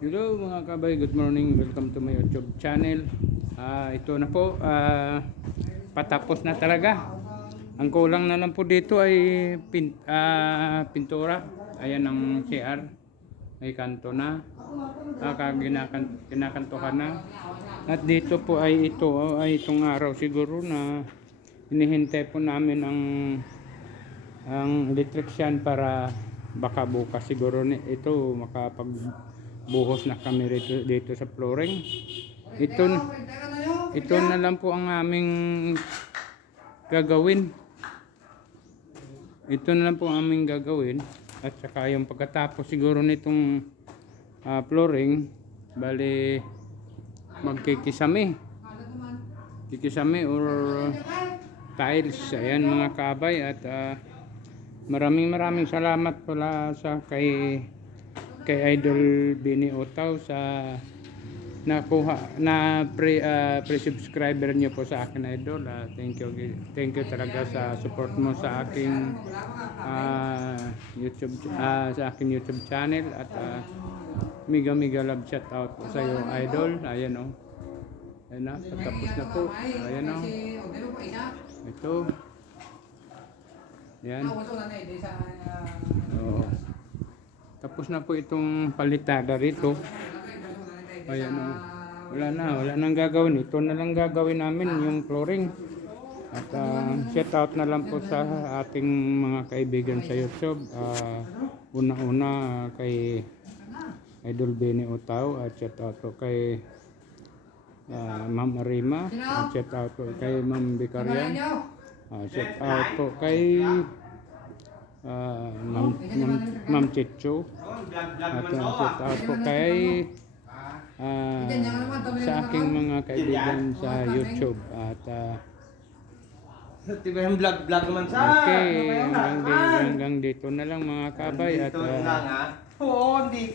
Hello mga kabay, good morning. Welcome to my YouTube channel. Ah, ito na po, ah, patapos na talaga. Ang kulang na lang po dito ay pin, ah, pintura. Ayan ang CR. Ay kanto na. Ah, kaginakan, kinakantuhan na. At dito po ay ito, oh, ay itong araw siguro na hinihintay po namin ang ang electrician para baka bukas siguro ito makapagbuhos na kami rito, dito sa flooring. Ito ito na lang po ang aming gagawin. Ito na lang po ang aming gagawin at saka yung pagkatapos siguro nitong ah, flooring bali magkikisami. Kikisami or tiles ayan mga kabay at ah, Maraming maraming salamat pala sa kay kay Idol Bini Otaw sa nakuha na pre ah, pre-subscriber niyo po sa akin Idol. Ah, thank you thank you talaga sa support mo sa aking ah, YouTube ah, sa aking YouTube channel at ah, mega mega love shout out sa iyo Idol. Ayan oh. Ayan na, tapos na po. Ayan oh. Ito. Yan. Oo. Tapos na po itong palitada rito. Ayan o. Wala na, wala nang gagawin. Ito na lang gagawin namin, yung flooring. At uh, shout out na lang po sa ating mga kaibigan sa YouTube. Ah, Una-una ah, kay Idol Benny Otaw at shout out po kay ah, Ma'am Arima. At shout out po kay Ma'am Bicarian. Ah, shout out po kay ah, Ma'am, Ma'am, Ma'am Chicho. At uh, shout out po kay ah, sa aking mga kaibigan sa YouTube. At ah, Tiba yung vlog-vlog naman sa... okay, hanggang, hanggang dito na lang mga kabay. At ha. Oo, dito.